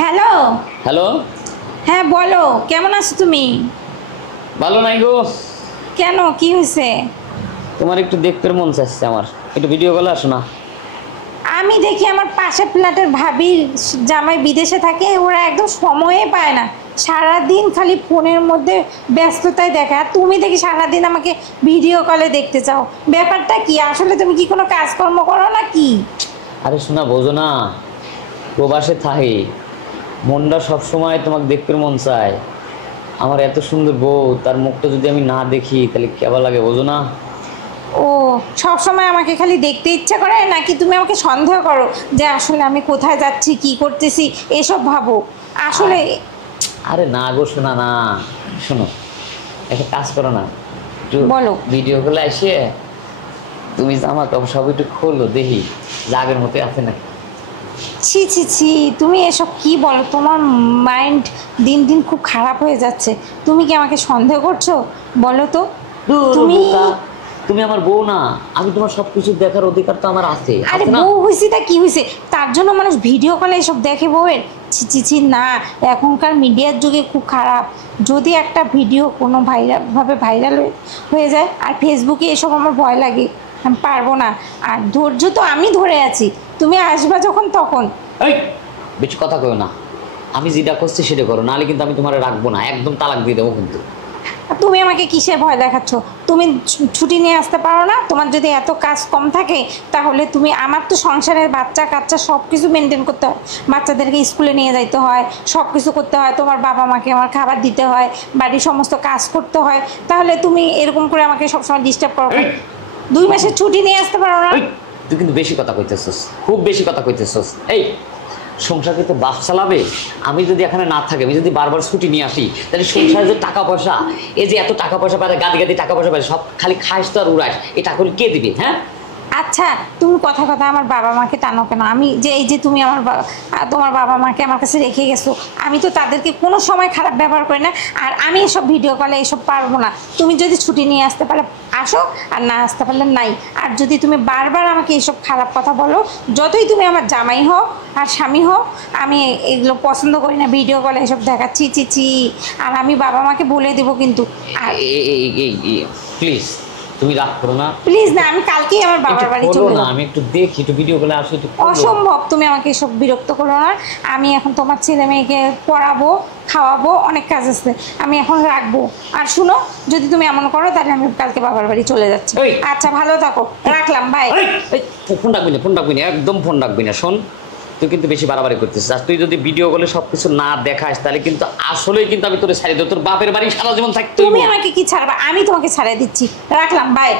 Hello. Hello. হ্যাঁ বলো, কেমন আছো তুমি? ভালো নাই গো। কেন, কি হয়েছে? তোমার একটু দেখতে মন চাচ্ছে আমার, একটু ভিডিও কলে আসো না। আমি দেখি আমার পাশের ফ্ল্যাটের ভাবির জামাই বিদেশে থাকে, ওরা একদম সময়ে পায় না, সারাদিন খালি ফোনের মধ্যে ব্যস্ততায় দেখে। আর তুমি দেখি সারাদিন আমাকে ভিডিও কলে দেখতে চাও, ব্যাপারটা কি? আসলে তুমি কি কোনো কাজকর্ম করো না কি? আরে শোনা, বোঝো না, প্রবাসে থাকি, মনটা সবসময় তোমাকে দেখতে মন চায়। আমার এত সুন্দর বউ, তার মুখটা যদি আমি না দেখি তাহলে কেমন লাগে, বোঝো না? ও, সব সময় আমাকে খালি দেখতে ইচ্ছা করে, নাকি তুমি আমাকে সন্দেহ করো যে আসলে আমি কোথায় যাচ্ছি, কি করতেছি, এসব ভাবো আসলে? আরে না গো, শোনা না, শোনো, একটা কাজ করো না, একটু বলো। ভিডিও কলে এসে তুমি জামা কাপড় সব একটু খোলো, দেখি আগের মতো আছে নাকি। ছি ছি ছি, তুমি এসব কি বলো? তোমার মাইন্ড দিন দিন খুব খারাপ হয়ে যাচ্ছে। তুমি কি আমাকে সন্দেহ করছো? বলো তো। তুমি তুমি আমার বউ না, আমি তোমার সবকিছু দেখার অধিকার তো আমার আছে। আরে বউ হয়েছে তা কি হয়েছে, তার জন্য মানুষ ভিডিও কলে এসব দেখে বউয়ের? ছি ছি ছি, না, এখনকার মিডিয়ার যুগে খুব খারাপ। যদি একটা ভিডিও কোনো ভাইরাল হয়ে যায়, আর ফেসবুকে এসব আমার ভয় লাগে, আমি পারবো না। আর ধৈর্য তো আমি ধরে আছি, তুমি আসবা যখন তখন। এই বেশি কথা কইও না, আমি যেটা করছি সেটা করো, নাহলে কিন্তু আমি তোমার রাখবো না, একদম তালাক দিয়ে দেবো কিন্তু। তুমি আমাকে কিসে ভয় দেখাচ্ছ? তুমি ছুটি নিয়ে আসতে পারো না? তোমার যদি এত কাজ কম থাকে, তাহলে তুমি, আমার তো সংসারের বাচ্চা কাচ্চা সব কিছু মেনটেন করতে হয়, বাচ্চাদেরকে স্কুলে নিয়ে যাইতে হয়, সব কিছু করতে হয়, তোমার বাবা মাকে আমার খাবার দিতে হয়, বাড়ির সমস্ত কাজ করতে হয়। তাহলে তুমি এরকম করে আমাকে সবসময় ডিস্টার্ব করো। 2 মাসের ছুটি নিয়ে আসতে পারো না? তুই কিন্তু বেশি কথা কইতেছস, খুব বেশি কথা কইতেছস। এই সংসারকে তো বাপ চালাবে, আমি যদি এখানে না থাকি, আমি যদি বারবার ছুটি নিয়ে আসি, তাহলে সংসারে যে টাকা পয়সা, এই যে এত টাকা পয়সা পায়, গাদি গাদি টাকা পয়সা পায়, সব খালি খাইস তো আর উড়াইস, এই টাকাগুলো কে দিবে? হ্যাঁ আচ্ছা, তুমি কথা কথা আমার বাবা মাকে টানো কেন? আমি যে, এই যে তুমি আমার তোমার বাবা মাকে আমার কাছে রেখে গেছো, আমি তো তাদেরকে কোনো সময় খারাপ ব্যবহার করি না। আর আমি এসব ভিডিও কলে এসব পারবো না। তুমি যদি ছুটি নিয়ে আসতে পারলে আসো, আর না আসতে পারলে নাই। আর যদি তুমি বারবার আমাকে এইসব খারাপ কথা বলো, যতই তুমি আমার জামাই হও আর স্বামী হও, আমি এগুলো পছন্দ করি না, ভিডিও কলে এসব দেখাচ্ছি ছি ছি। আর আমি বাবা মাকে বলে দেবো কিন্তু। আর প্লিজ তুমি রাগ করো না, প্লিজ না, আমি কালকেই আমার বাবার বাড়ি চলে না, যাবো। আমি একটু দেখি, একটু ভিডিও কলে আসো, একটু অসম্ভব, তুমি আমাকে এসব বিরক্ত করো না। আমি এখন তোমার ছেলে মেয়েকে পড়াবো, খাওয়াবো, অনেক কাজ আছে, আমি এখন রাখবো। আর শুনো, যদি তুমি এমন করো তাহলে আমি কালকে বাবার বাড়ি চলে যাচ্ছি। আচ্ছা, ভালো থাকো, রাখলাম, বাই। ফোন রাখবি না, ফোন রাখবি না, একদম ফোন রাখবি না। শোন, তুই কিন্তু বেশি বাড়াবাড়ি করতেছিস, আর তুই যদি ভিডিও কলে সবকিছু না দেখাস, তাহলে কিন্তু আসলেই কিন্তু আমি তোর ছাড়িয়ে দেবো, তোর বাপের বাড়ি সারা জীবন থাকতে। তুমি আমাকে কি ছাড়বা? আমি তোমাকে ছাড়িয়ে দিচ্ছি, রাখলাম, বাই।